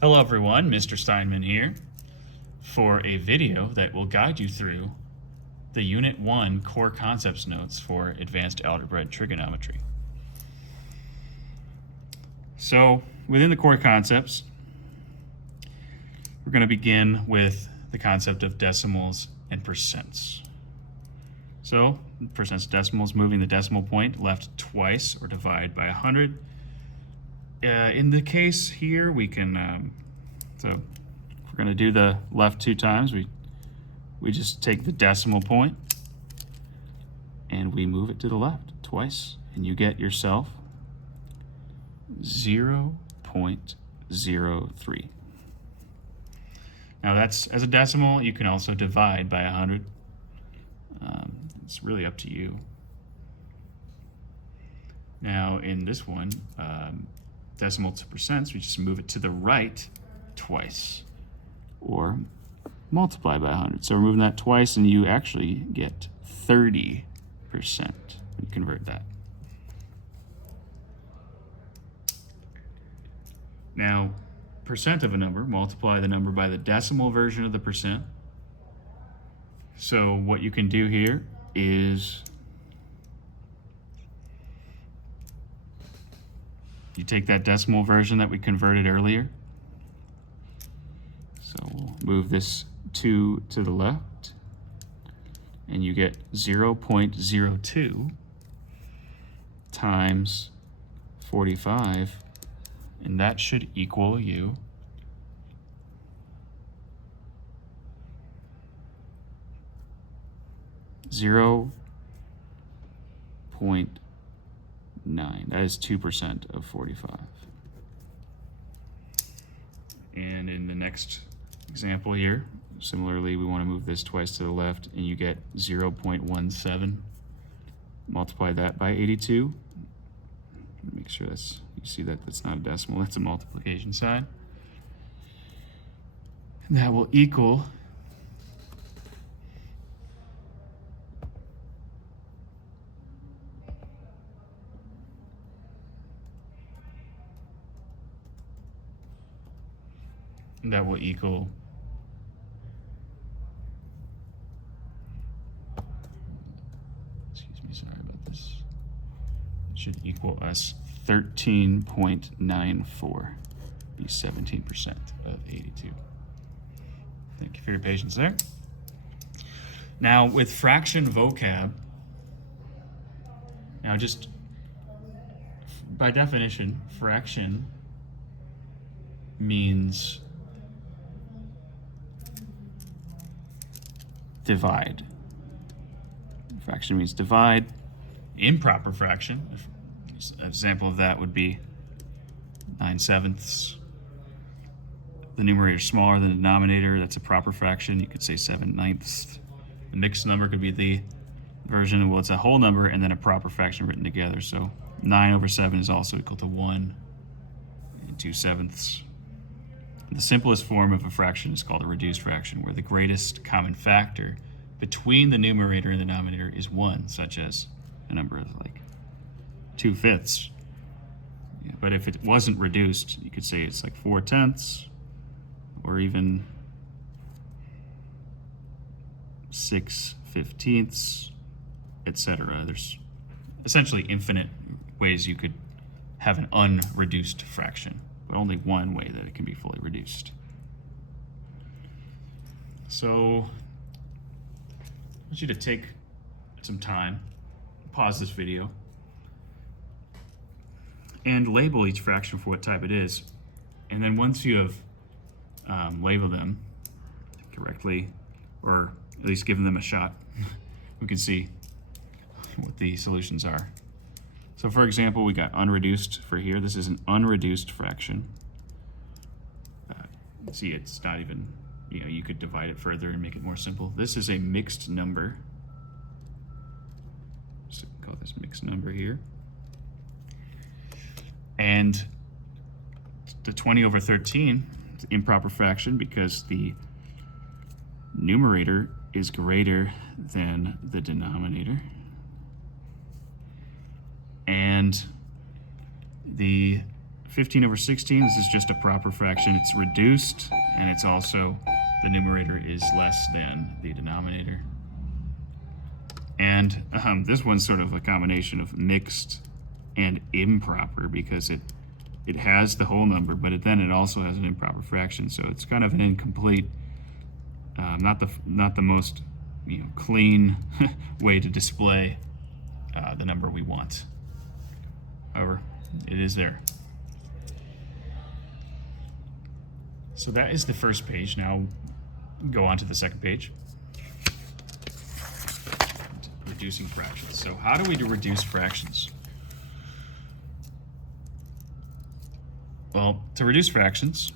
Hello everyone, Mr. Steinman here for a video that will guide you through the Unit 1 Core Concepts Notes for Advanced Algebra and Trigonometry. So, within the core concepts, we're going to begin with the concept of decimals and percents. So, percents, decimals, moving the decimal point left twice or divide by 100. In the case here, we can, so if we're going to do the left 2 times, we just take the decimal point and we move it to the left twice, and you get yourself 0.03. Now that's, as a decimal, you can also divide by 100. It's really up to you. Now in this one, decimal to percents, we just move it to the right twice, or multiply by 100. So we're moving that twice, and you actually get 30% when you convert that. Now, percent of a number, multiply the number by the decimal version of the percent. So what you can do here is you take that decimal version that we converted earlier. So we'll move this 2 to the left, and you get 0.02 times 45, and that should equal you 0.9. That is 2% of 45. And in the next example here, similarly, we want to move this twice to the left, and you get 0.17. Multiply that by 82. Make sure you see that that's not a decimal, that's a multiplication sign. And that will equal excuse me, sorry about this. It should equal us 13.94, be 17% of 82. Thank you for your patience there. Now with fraction vocab, now just by definition, fraction means divide. Fraction means divide. Improper fraction, an example of that would be 9/7. The numerator is smaller than the denominator, that's a proper fraction. You could say 7/9. The mixed number could be the version, well, it's a whole number and then a proper fraction written together. So 9/7 is also equal to 1 2/7. The simplest form of a fraction is called a reduced fraction, where the greatest common factor between the numerator and the denominator is 1, such as a number of like 2/5. Yeah, but if it wasn't reduced, you could say it's like 4/10, or even 6/15, etc. There's essentially infinite ways you could have an unreduced fraction, but only one way that it can be fully reduced. So I want you to take some time, pause this video, and label each fraction for what type it is. And then once you have labeled them correctly, or at least given them a shot, we can see what the solutions are. So for example, we got unreduced for here. This is an unreduced fraction. See, it's not even, you could divide it further and make it more simple. This is a mixed number. So call this mixed number here. And the 20/13 is an improper fraction because the numerator is greater than the denominator. And the 15 over 16, this is just a proper fraction. It's reduced, and it's also, the numerator is less than the denominator. And this one's sort of a combination of mixed and improper, because it has the whole number, but then it also has an improper fraction. So it's kind of an incomplete, not the most clean way to display the number we want. However, it is there. So that is the first page. Now go on to the second page. Reducing fractions. So how do we reduce fractions? Well, to reduce fractions,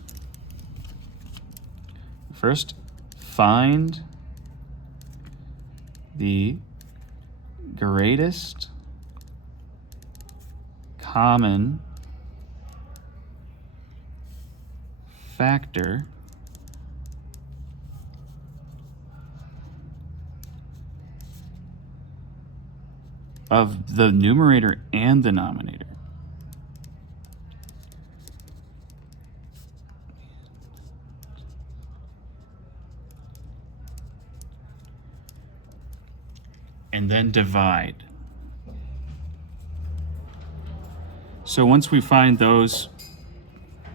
first find the greatest common factor of the numerator and denominator. And then divide. So once we find those,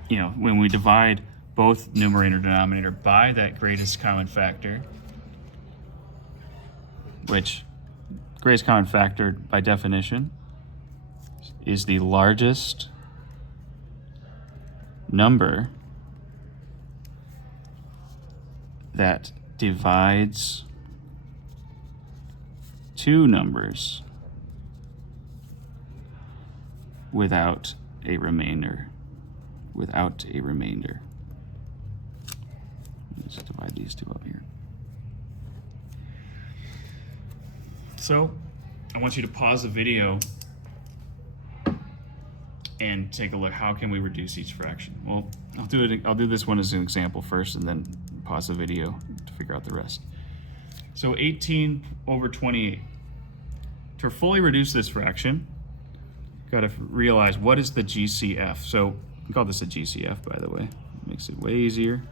when we divide both numerator and denominator by that greatest common factor, which greatest common factor by definition is the largest number that divides two numbers without a remainder. Let's divide these two up here. So I want you to pause the video and take a look. How can we reduce each fraction? Well, I'll do this one as an example first, and then pause the video to figure out the rest. So 18 over 28. To fully reduce this fraction, got to realize what is the GCF. So we call this a GCF, by the way. It makes it way easier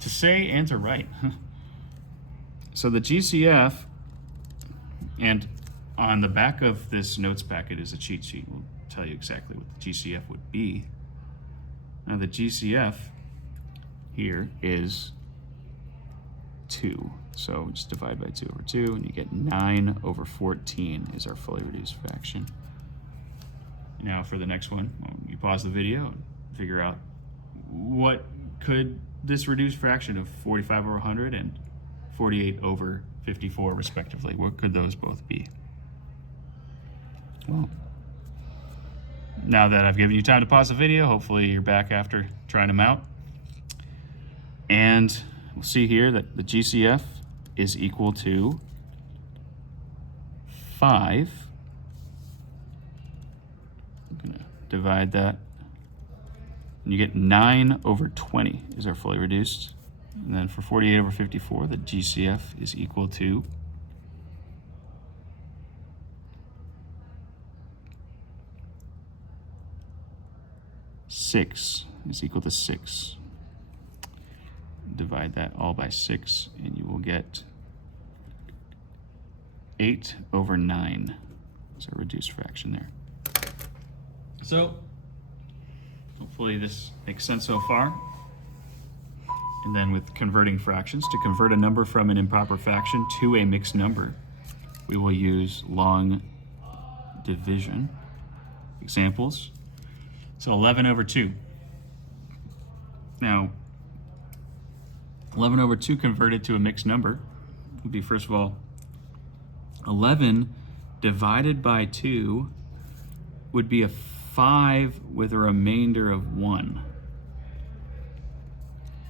to say and to write. So the GCF, and on the back of this notes packet is a cheat sheet. We'll tell you exactly what the GCF would be. Now the GCF here is 2. So just divide by 2 over 2, and you get 9 over 14 is our fully reduced fraction. Now for the next one, you pause the video and figure out what could this reduced fraction of 45 over 100 and 48 over 54 respectively, what could those both be? Well, now that I've given you time to pause the video, hopefully you're back after trying them out. And we'll see here that the GCF is equal to 5. I'm gonna divide that, and you get 9 over 20 is our fully reduced. And then for 48 over 54, the GCF is equal to 6 is equal to 6. Divide that all by 6, and you will get 8 over 9 is our reduced fraction there. So hopefully this makes sense so far. And then with converting fractions, to convert a number from an improper fraction to a mixed number, we will use long division. Examples. So 11 over 2. Now, 11 over 2 converted to a mixed number would be, first of all, 11 divided by 2 would be a 5 with a remainder of 1.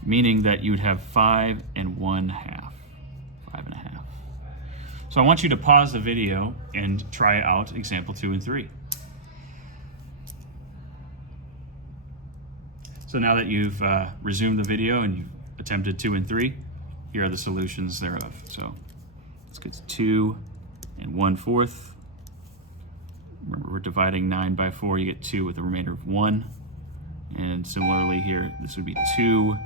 Meaning that you would have 5 and 1/2, 5 1/2. So I want you to pause the video and try out example 2 and 3. So now that you've resumed the video and you've attempted 2 and 3, here are the solutions thereof. So let's get to 2 and 1/4. Remember, we're dividing 9 by 4, you get 2 with a remainder of 1. And similarly here, this would be 2,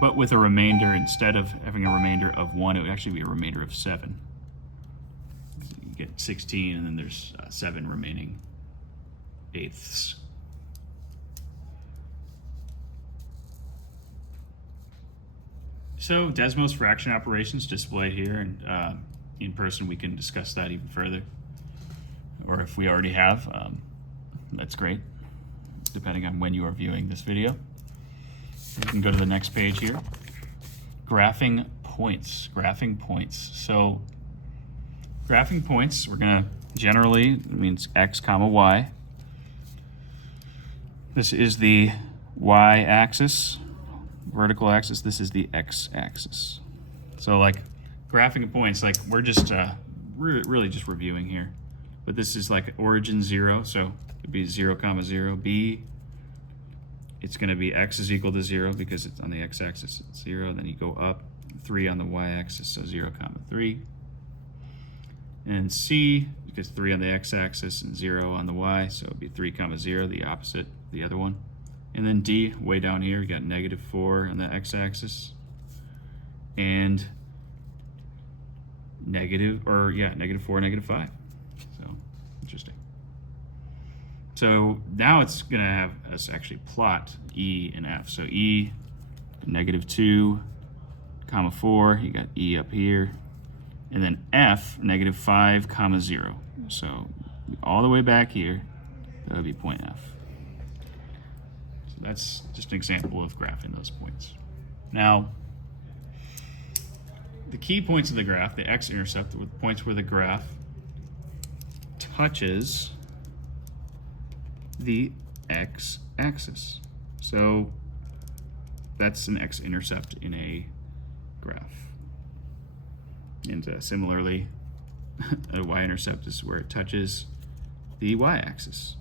but with a remainder, instead of having a remainder of 1, it would actually be a remainder of 7. So you get 16, and then there's 7 remaining eighths. So Desmos fraction operations displayed here, and in person we can discuss that even further. Or if we already have, that's great, depending on when you are viewing this video. You can go to the next page here. Graphing points, graphing points. So graphing points, we're gonna generally, it means x comma y. This is the y-axis, vertical axis. This is the x-axis. So like graphing points, like we're just really just reviewing here. But this is like origin 0, so it'd be 0 comma 0. B, it's going to be x is equal to 0 because it's on the x-axis, it's 0. Then you go up 3 on the y-axis, so 0 comma 3. And C, because 3 on the x-axis and 0 on the y, so it'd be 3 comma 0, the opposite, the other one. And then D, way down here, we got negative 4 on the x-axis and negative 4, negative 5. So interesting. So now it's going to have us actually plot E and F. So E, negative 2, comma 4, you got E up here. And then F, negative 5, comma 0. So all the way back here, that would be point F. So that's just an example of graphing those points. Now, the key points of the graph, the x-intercept, with points where the graph touches the x-axis. So that's an x-intercept in a graph. And similarly, a y-intercept is where it touches the y-axis.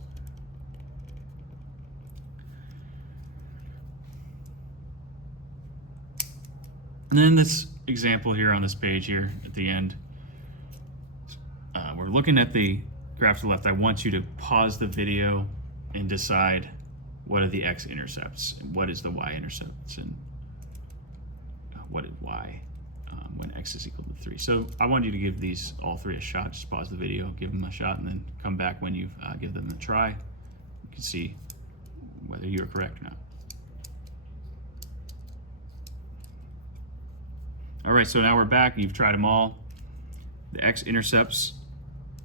And then this example here on this page here at the end, we're looking at the graph to the left. I want you to pause the video and decide what are the x-intercepts and what is the y-intercepts and what is y when x is equal to 3. So I want you to give these all three a shot. Just pause the video, give them a shot, and then come back when you've give them a try. You can see whether you're correct or not. All right, so now we're back. You've tried them all. The x-intercepts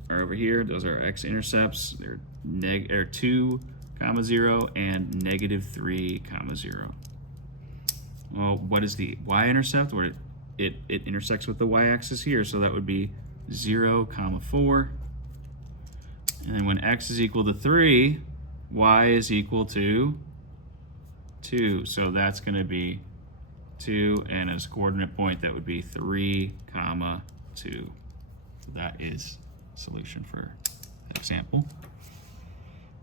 are over here. Those are x-intercepts. They're 2, comma 0 and negative 3, comma 0. Well, what is the y-intercept? Where it intersects with the y-axis here, so that would be 0, comma 4. And then when x is equal to 3, y is equal to 2. So that's going to be 2, and as a coordinate point, that would be 3, comma 2. So that is solution for that example.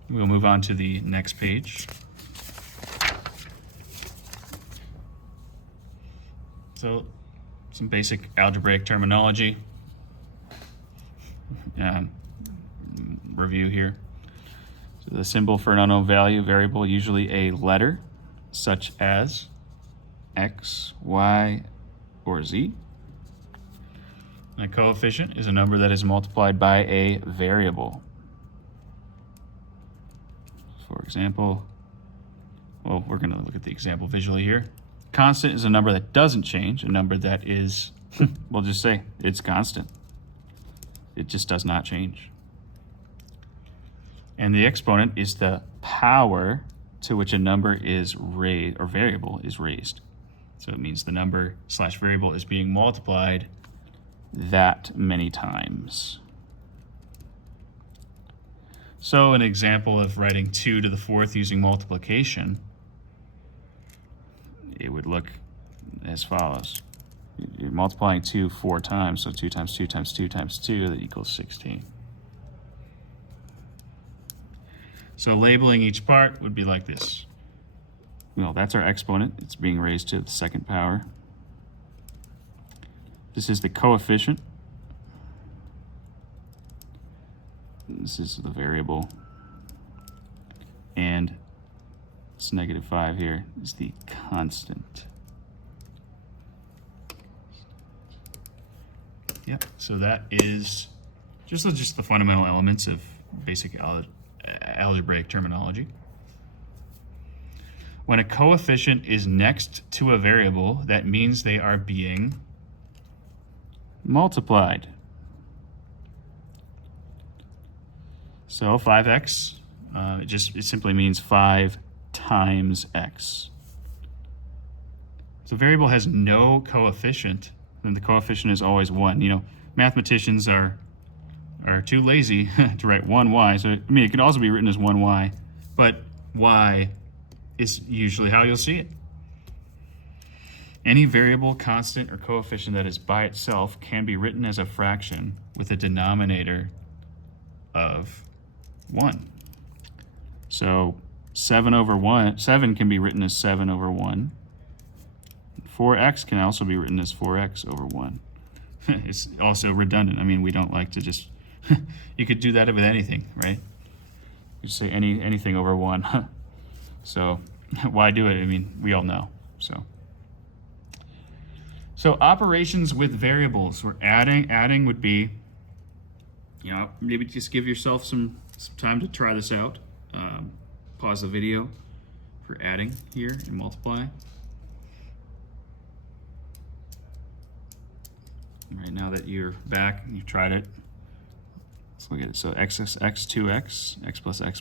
We'll move on to the next page. So some basic algebraic terminology. Review here. So the symbol for an unknown value variable, usually a letter, such as x, y, or z. And a coefficient is a number that is multiplied by a variable. For example, well, we're going to look at the example visually here. Constant is a number that doesn't change, a number that is, we'll just say it's constant. It just does not change. And the exponent is the power to which a number is raised, or variable is raised. So it means the number slash variable is being multiplied that many times. So an example of writing 2 to the 4th using multiplication, it would look as follows. You're multiplying 2 4 times, so 2 times 2 times 2 times 2, that equals 16. So labeling each part would be like this. Well, that's our exponent. It's being raised to the second power. This is the coefficient. This is the variable. And This negative 5 here is the constant. Yep, so that is just the fundamental elements of basic algebraic terminology. When a coefficient is next to a variable, that means they are being multiplied. So 5x, it simply means 5 times x. So a variable has no coefficient, then the coefficient is always 1. You know, mathematicians are too lazy to write 1y. So, I mean, it could also be written as 1y, but y is usually how you'll see it. Any variable, constant, or coefficient that is by itself can be written as a fraction with a denominator of 1. So 7 can be written as 7 over 1. 4x can also be written as 4x over 1. It's also redundant. I mean, we don't like to just, you could do that with anything, right? You say anything over 1. So why do it? I mean, we all know. So operations with variables, we're adding would be, you know, maybe just give yourself some time to try this out. Pause the video for adding here and multiplying. Right now that you're back and you've tried it, let's look at it. So x is x, 2x, x plus x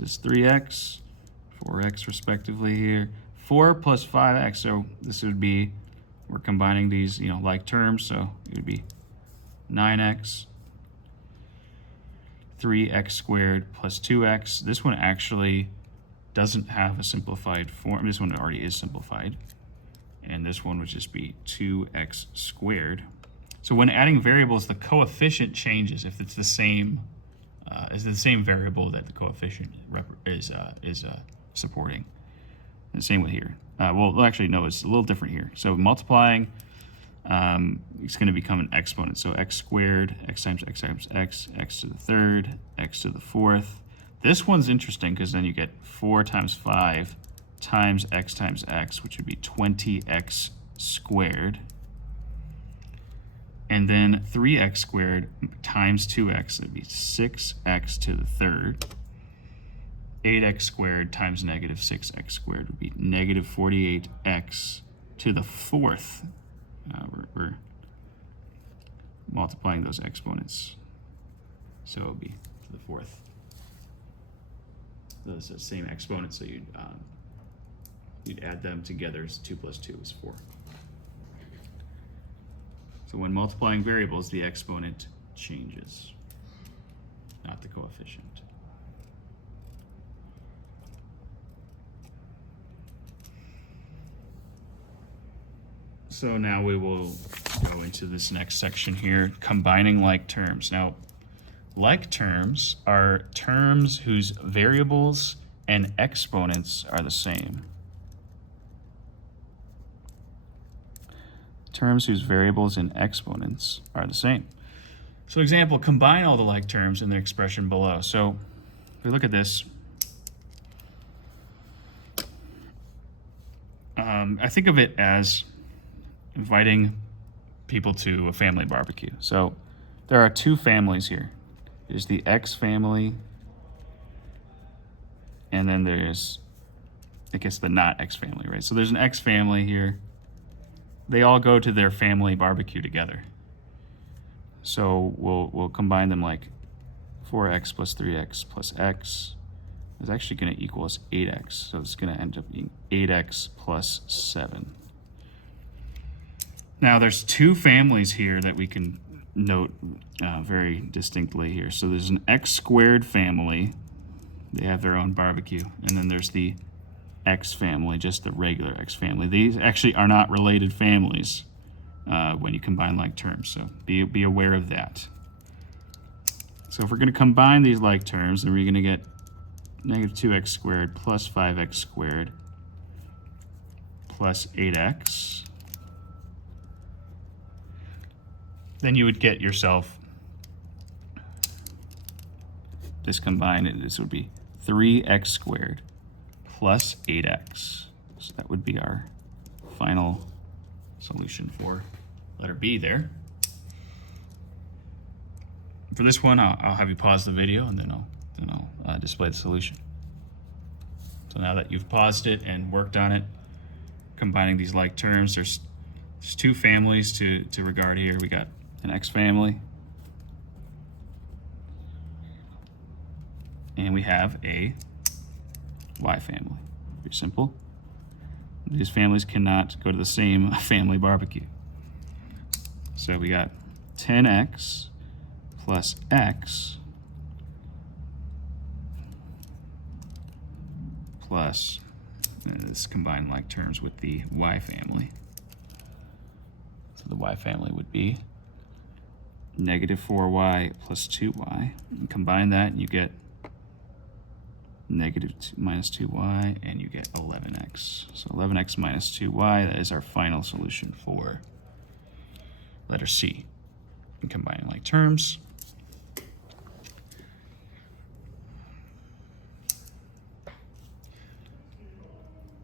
is 3x, 4x respectively here. 4 plus 5x, so this would be, we're combining these, you know, like terms, so it would be 9x, 3x squared plus 2x. This one actually doesn't have a simplified form. This one already is simplified. And this one would just be 2x squared. So when adding variables, the coefficient changes if it's the same variable that the coefficient is supporting. And same with here. Well, actually, no, it's a little different here. So multiplying, it's going to become an exponent. So x squared, x times x times x, x to the third, x to the fourth. This one's interesting because then you get 4 times 5 times x, which would be 20x squared. And then 3x squared times 2x, it'd be 6x to the third. 8x squared times negative 6x squared would be negative 48x to the fourth. We're multiplying those exponents. So it would be to the fourth. Those are the same exponents, so you'd add them together as 2 plus 2 is 4. So when multiplying variables, the exponent changes, not the coefficient. So now we will go into this next section here, combining like terms. Now, like terms are terms whose variables and exponents are the same. Terms whose variables and exponents are the same. So example, combine all the like terms in the expression below. So if we look at this, I think of it as inviting people to a family barbecue. So there are 2 families here. There's the X family, and then there's, I guess, the not X family, right? So there's an X family here. They all go to their family barbecue together. So we'll combine them like 4x plus 3x plus x is actually going to equal us 8x. So it's going to end up being 8x plus 7. Now there's 2 families here that we can note very distinctly here. So there's an x squared family. They have their own barbecue. And then there's the X family, just the regular X family. These actually are not related families when you combine like terms, so be aware of that. So if we're going to combine these like terms, then we're going to get negative 2x squared plus 5x squared plus 8x. Then you would get yourself this combined, this would be 3x squared plus 8x. So that would be our final solution for letter B there. For this one, I'll have you pause the video and then I'll display the solution. So now that you've paused it and worked on it, combining these like terms, there's two families to regard here. We got an X family, and we have a Y family. Very simple. These families cannot go to the same family barbecue. So we got 10x plus x plus, let's combine like terms with the Y family. So the Y family would be negative 4y plus 2y. And combine that and you get negative minus 2y, and you get 11x. So 11x minus 2y, that is our final solution for letter C. And combining like terms.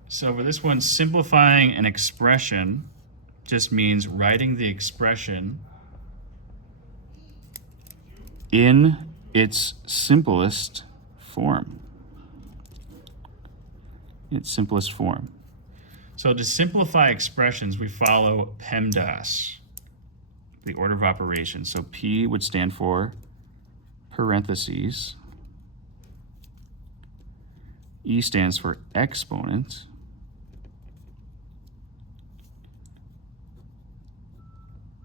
So for this one, simplifying an expression just means writing the expression in its simplest form. Its simplest form. So to simplify expressions, we follow PEMDAS, the order of operations. So P would stand for parentheses. E stands for exponent.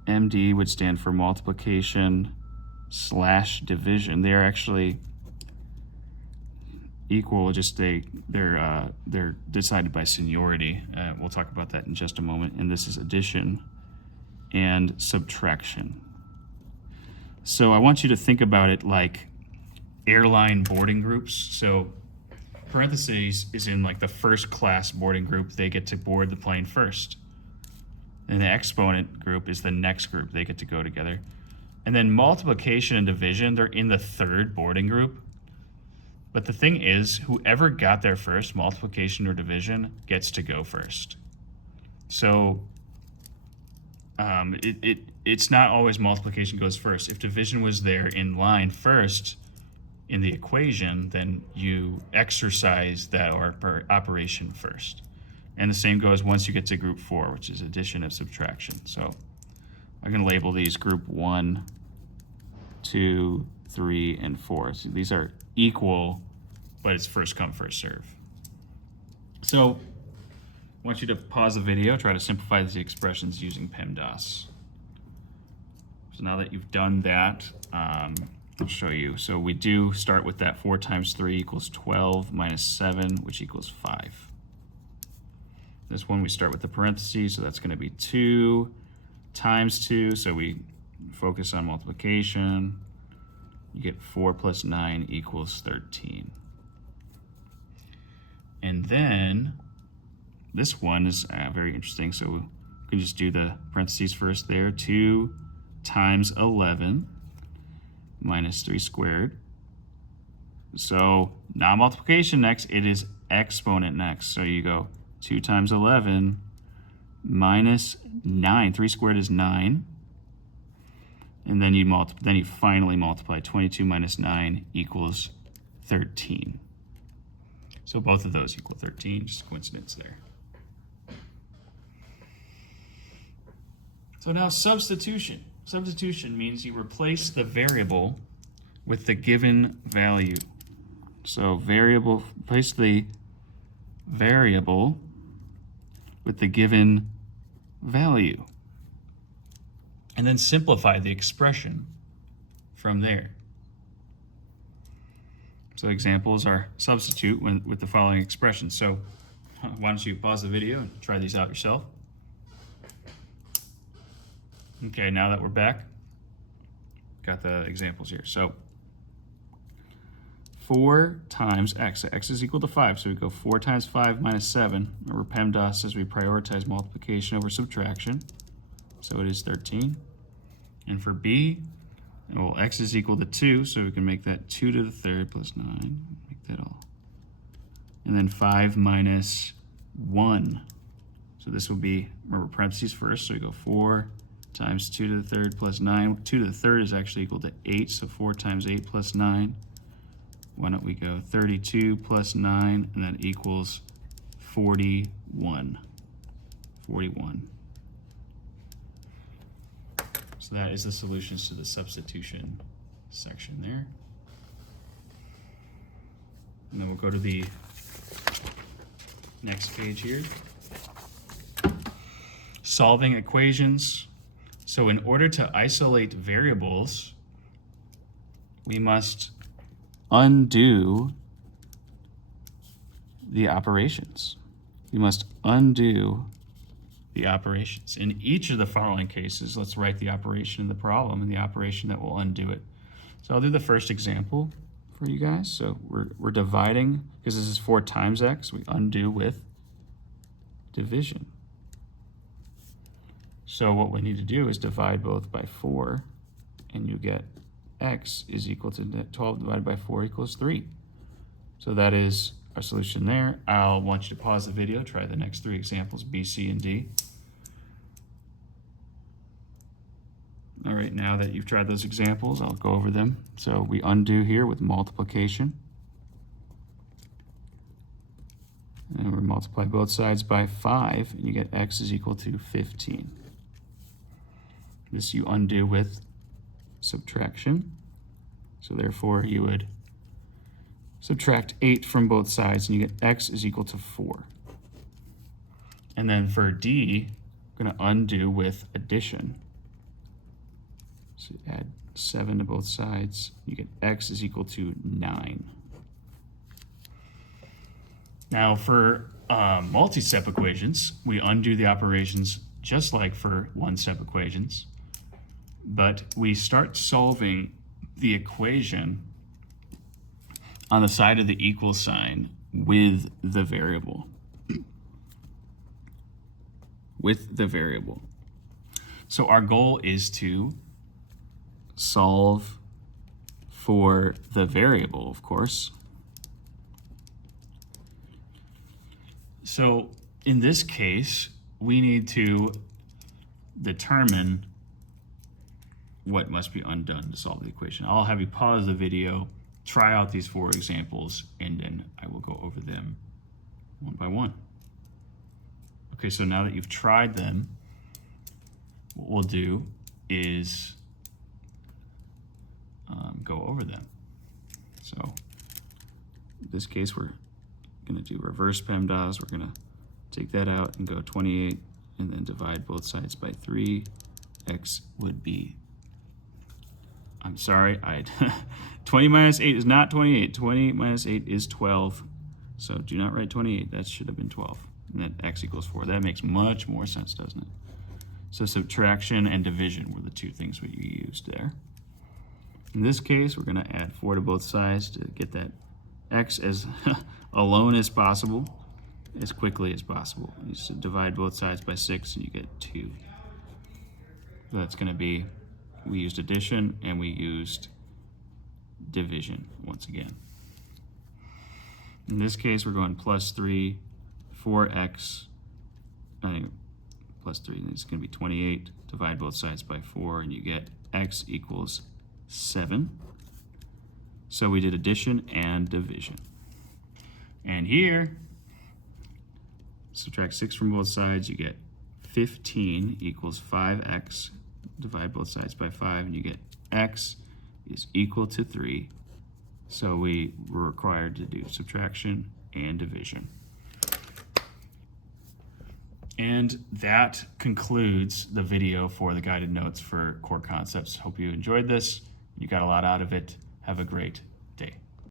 MD would stand for multiplication / division. They are actually equal, just they're decided by seniority. We'll talk about that in just a moment. And this is addition and subtraction. So I want you to think about it like airline boarding groups. So parentheses is in like the first class boarding group. They get to board the plane first. And the exponent group is the next group. They get to go together. And then multiplication and division, they're in the third boarding group. But the thing is, whoever got there first, multiplication or division, gets to go first. So it's not always multiplication goes first. If division was there in line first in the equation, then you exercise that operation first. And the same goes once you get to group 4, which is addition and subtraction. So I'm going to label these group 1, 2, 3, and 4. So these are equal, but it's first come, first serve. So I want you to pause the video, try to simplify these expressions using PEMDAS. So now that you've done that, I'll show you. So we do start with that 4 times 3 equals 12 minus 7, which equals 5. This one we start with the parentheses, so that's going to be 2 times 2, so we focus on multiplication. You get 4 plus 9 equals 13. And then this one is very interesting, so we can just do the parentheses first there. 2 times 11 minus 3 squared. So not multiplication next, it is exponent next. So you go 2 times 11 minus 9. 3 squared is 9. And then you finally multiply. 22 minus 9 equals 13. So both of those equal 13, just a coincidence there. So now substitution. Substitution means you replace the variable with the given value. So replace the variable with the given value. And then simplify the expression from there. So examples are substitute with the following expression. So why don't you pause the video and try these out yourself. Okay, now that we're back, got the examples here. So 4 times x. So x is equal to 5, so we go 4 times 5 minus 7. Remember PEMDAS says we prioritize multiplication over subtraction. So it is 13. And for b, well, x is equal to 2, so we can make that 2 to the third plus 9. Make that all and then 5 minus 1. So this will be, remember, parentheses first, so we go 4 times 2 to the third plus 9. 2 to the third is actually equal to 8, so 4 times 8 plus 9. Why don't we go 32 plus 9, and that equals 41. 41. So that is the solutions to the substitution section there. And then we'll go to the next page here. Solving equations. So in order to isolate variables, we must undo the operations. We must undo the operations. In each of the following cases, let's write the operation in the problem and the operation that will undo it. So I'll do the first example for you guys. So we're dividing, because this is 4 times x, we undo with division. So what we need to do is divide both by 4, and you get x is equal to 12 divided by 4 equals 3. So that is our solution there. I'll want you to pause the video, try the next 3 examples, B, C, and D. All right, now that you've tried those examples, I'll go over them. So we undo here with multiplication. And we multiply both sides by 5, and you get x is equal to 15. This you undo with subtraction. So therefore you would subtract 8 from both sides, and you get x is equal to 4. And then for D, I'm going to undo with addition. So add 7 to both sides, you get x is equal to 9. Now for multi-step equations, we undo the operations just like for one-step equations, but we start solving the equation on the side of the equal sign with the variable. With the variable. So our goal is to solve for the variable, of course. So in this case, we need to determine what must be undone to solve the equation. I'll have you pause the video, try out these 4 examples, and then I will go over them one by one. Okay, so now that you've tried them, what we'll do is go over them. So in this case, we're going to do reverse PEMDAS. We're going to take that out and go 28 and then divide both sides by 3. X would be, I'm sorry, 20 minus 8 is not 28. 20 minus 8 is 12. So do not write 28. That should have been 12. And then x equals 4. That makes much more sense, doesn't it? So subtraction and division were the 2 things we used there. In this case, we're going to add 4 to both sides to get that x as alone as possible, as quickly as possible. You just divide both sides by 6 and you get 2. So that's going to be, we used addition and we used division once again. In this case, we're going plus 3, 4x, plus 3, it's going to be 28. Divide both sides by 4 and you get x equals 7. So we did addition and division. And here, subtract 6 from both sides, you get 15 equals 5x. Divide both sides by 5 and you get x is equal to 3. So we were required to do subtraction and division. And that concludes the video for the guided notes for core concepts. Hope you enjoyed this. You got a lot out of it. Have a great